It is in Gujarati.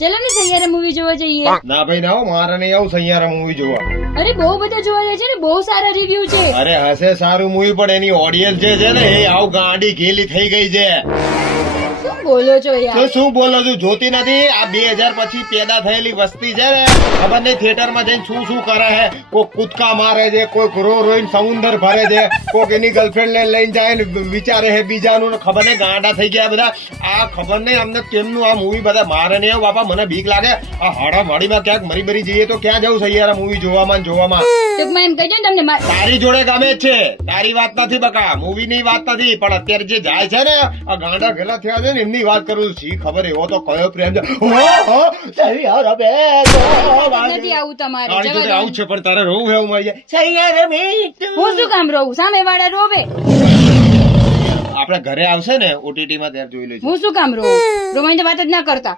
ચલો ને સૈયારા મૂવી જોવા જઈએ. ના ભાઈ ના હો, મારે નહીં આવું સૈયારા મૂવી જોવા. અરે બહુ બધા જોવા જાય છે ને, બહુ સારા રિવ્યુ છે. અરે હશે સારું મૂવી, પણ એની ઓડિયન્સ જે છે ને એ આવ ગાંડી ઘેલી થઈ ગઈ છે. શું બોલો છો તો યાર? શું બોલો છું, જોતી નથી? આ 2000 પછી પેદા થયેલી વસ્તી છે ને, ખબર નહીં થિયેટર માં જઈને શું શું કરે છે. કોઈ કૂદકા મારે છે, કોઈ રો રોઈને સમુદ્ર ભરે છે, કોઈક એની ગર્લફ્રેન્ડ ને લઈને જાય ને વિચારે છે બીજાનું, ને ખબર નહીં ગાંડા થઈ ગયા બધા. આ ખબર નહીં અમને કેમનું આ મૂવી બધા. મારે નહીં આવું બાપા, મને બીક લાગે. આ હાડાવાડીમાં ક્યાંક મરી મરી જઈએ તો ક્યાં જવું સૈયારા મૂવી જોવામાં ને જોવામાં. ટૂંકમાં એમ કહી દો ને તમને તારી જોડે ગમે જ છે, તારી વાત નથી બકા, મૂવી ની વાત નથી, પણ અત્યારે જે જાય છે ને આ ગાંડા ઘેલા થયા છે ને એમની વાત કરું છું. શી ખબર એવો તો કયો પ્રેમ છે. નથી આવું તમારે. તારી જવા જોડે દો. આવું છે પણ તારે રોવું એવું મળી જાય. સૈયારા મીઠું. હું શું કામ રહું? સામે વાળા રોવે. આપડે ઘરે આવશે ને ઓટીટી માં ત્યારે જોઈ લેજો. હું શું કામ રહું? રોવાની તો વાત જ ના કરતા.